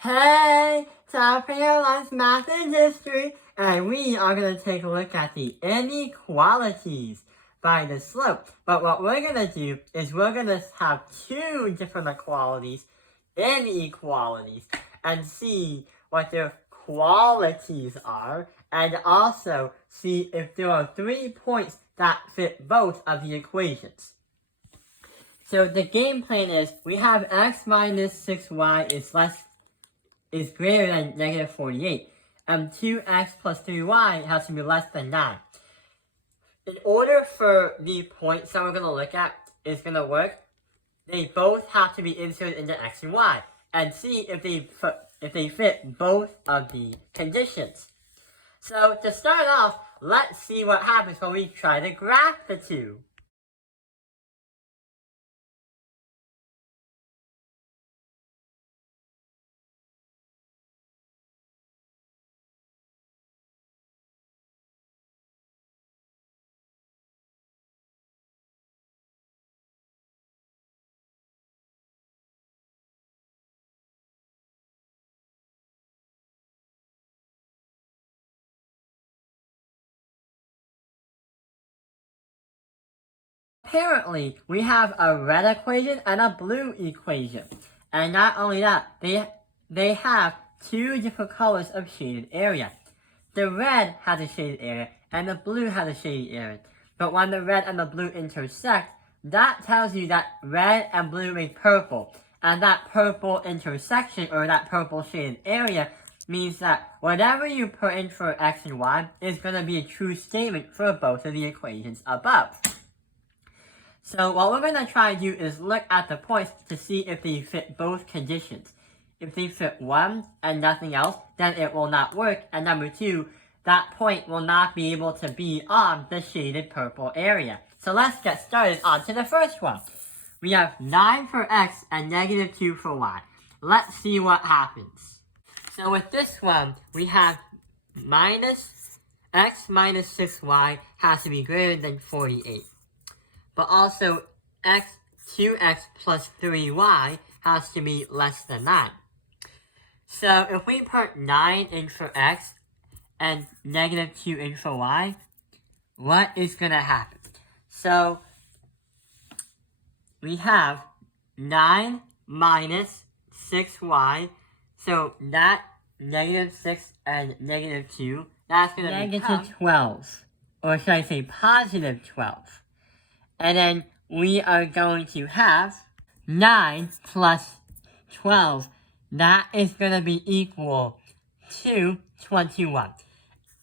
Hey, time for your lunch math and history, and we are going to take a look at the inequalities by the slope. But what we're going to do is we're going to have two different inequalities, and see what their qualities are, and also see if there are 3 points that fit both of the equations. So the game plan is we have x minus 6y is greater than negative 48, and 2x plus 3y has to be less than 9. In order for the points that we're going to look at is going to work, they both have to be inserted into x and y, and see if they fit both of the conditions. So to start off, let's see what happens when we try to graph the two. Apparently, we have a red equation and a blue equation. And not only that, they have two different colors of shaded area. The red has a shaded area, and the blue has a shaded area. But when the red and the blue intersect, that tells you that red and blue make purple. And that purple intersection, or that purple shaded area, means that whatever you put in for x and y is going to be a true statement for both of the equations above. So what we're going to try to do is look at the points to see if they fit both conditions. If they fit one and nothing else, then it will not work. And number two, that point will not be able to be on the shaded purple area. So let's get started on to the first one. We have 9 for x and negative 2 for y. Let's see what happens. So with this one, we have x minus 6y has to be greater than 48. But also, 2x plus 3y has to be less than 9. So if we put 9 in for x and negative 2 in for y, what is going to happen? So we have 9 minus 6y, so that negative 6 and negative 2, that's going to become negative 12, or should I say positive 12. And then we are going to have 9 plus 12. That is going to be equal to 21.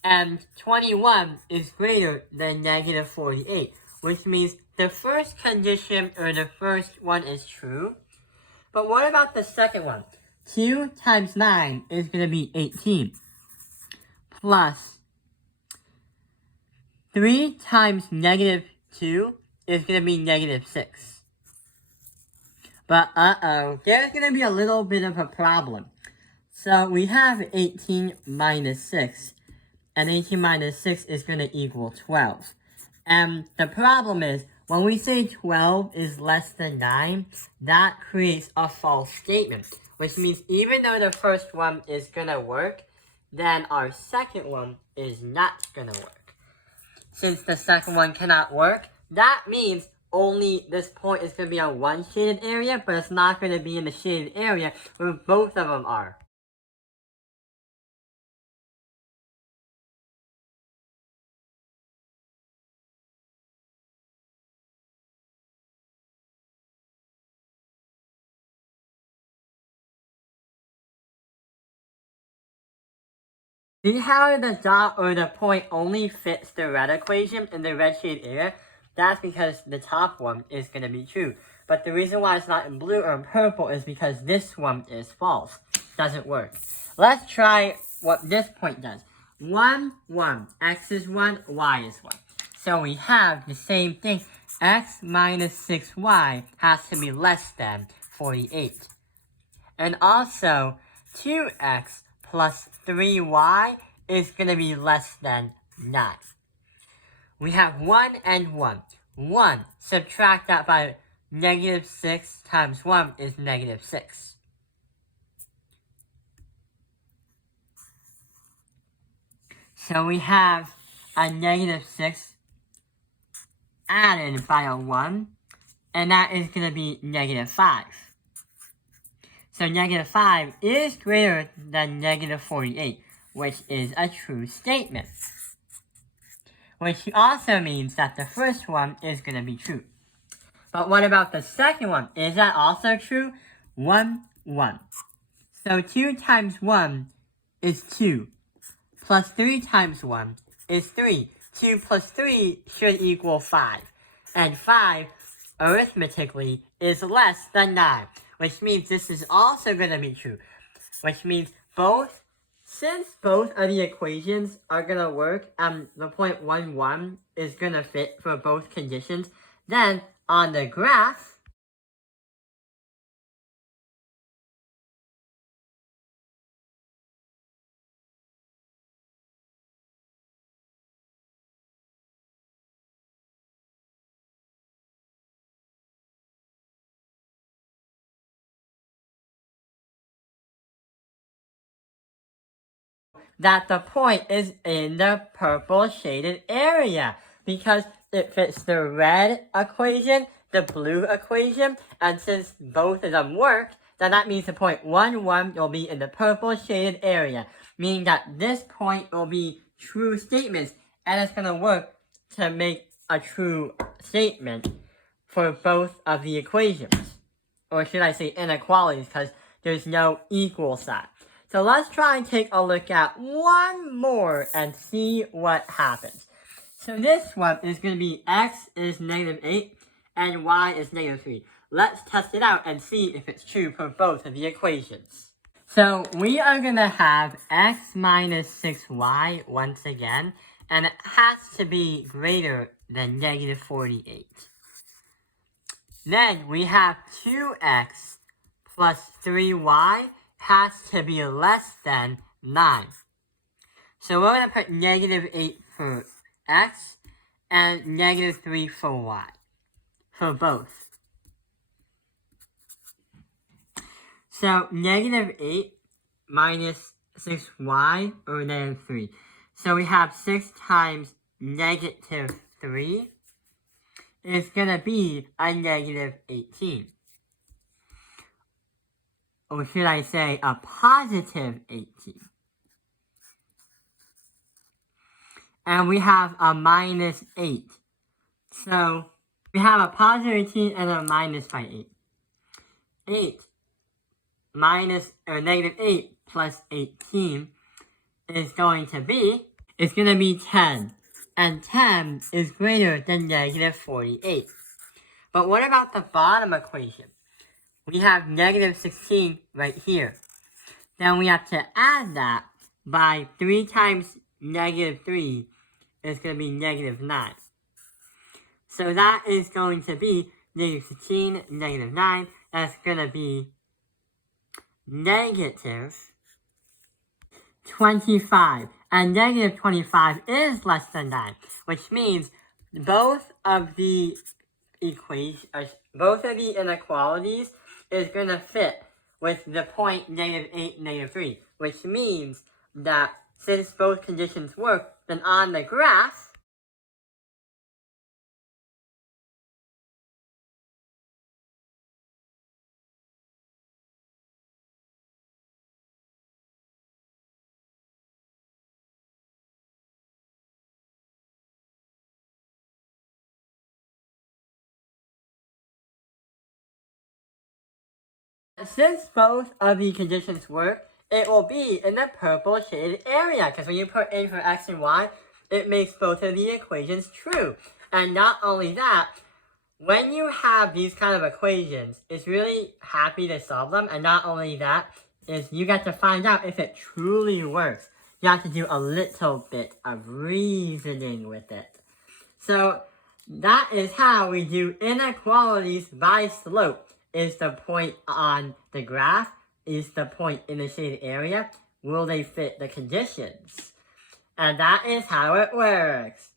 And 21 is greater than negative 48, which means the first condition, or the first one, is true. But what about the second one? 2 times 9 is going to be 18. Plus 3 times negative 2 is going to be negative 6. But there's going to be a little bit of a problem. So we have 18 minus 6, and 18 minus 6 is going to equal 12. And the problem is, when we say 12 is less than 9, that creates a false statement. Which means even though the first one is going to work, then our second one is not going to work. Since the second one cannot work, that means only this point is going to be on one shaded area, but it's not going to be in the shaded area where both of them are. See how the dot or the point only fits the red equation in the red shaded area? That's because the top one is going to be true. But the reason why it's not in blue or in purple is because this one is false. Doesn't work. Let's try what this point does. 1, 1. X is 1, y is 1. So we have the same thing. X minus 6y has to be less than 48. And also, 2x plus 3y is going to be less than 9. We have 1 and 1. 1, subtract that by negative 6 times 1 is negative 6. So we have a negative 6 added by a 1, and that is going to be negative 5. So negative 5 is greater than negative 48, which is a true statement. Which also means that the first one is going to be true. But what about the second one? Is that also true? 1, 1. So 2 times 1 is 2. Plus 3 times 1 is 3. 2 plus 3 should equal 5. And 5, arithmetically, is less than 9. Which means this is also going to be true. Which means since both of the equations are going to work and the point 1, 1 is going to fit for both conditions, then on the graph, that the point is in the purple shaded area because it fits the red equation, the blue equation, and since both of them work, then that means the point 1, 1 will be in the purple shaded area, meaning that this point will be true statements, and it's going to work to make a true statement for both of the equations. Or should I say inequalities, because there's no equal sign. So let's try and take a look at one more and see what happens. So this one is going to be x is negative 8 and y is negative 3. Let's test it out and see if it's true for both of the equations. So we are going to have x minus 6y once again, and it has to be greater than negative 48. Then we have 2x plus 3y has to be less than 9. So we're going to put negative 8 for x and negative 3 for y, for both. So negative 8 minus 6y, or negative 3. So we have 6 times negative 3 is going to be a negative 18. Or should I say a positive 18. And we have a minus 8. So we have a positive 18 and a minus by 8. 8 minus, or negative 8 plus 18 is going to be 10. And 10 is greater than negative 48. But what about the bottom equation? We have negative 16 right here. Then we have to add that by 3 times negative 3 is going to be negative 9. So that is going to be negative 16, negative 9. That's going to be negative 25. And negative 25 is less than 9, which means both of the inequalities is going to fit with the point negative 8, negative 3, which means that since both conditions work, then on the graph, since both of the conditions work, it will be in the purple shaded area, because when you put in for x and y, it makes both of the equations true. And not only that, when you have these kind of equations, it's really happy to solve them, and not only that, is you get to find out if it truly works. You have to do a little bit of reasoning with it. So that is how we do inequalities by slope. Is the point on the graph? Is the point in the shaded area? Will they fit the conditions? And that is how it works.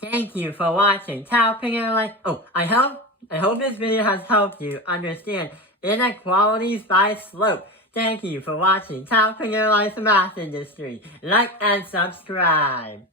Thank you for watching. I hope this video has helped you understand inequalities by slope. Thank you for watching Top Fingerlines Math Industry. Like and subscribe.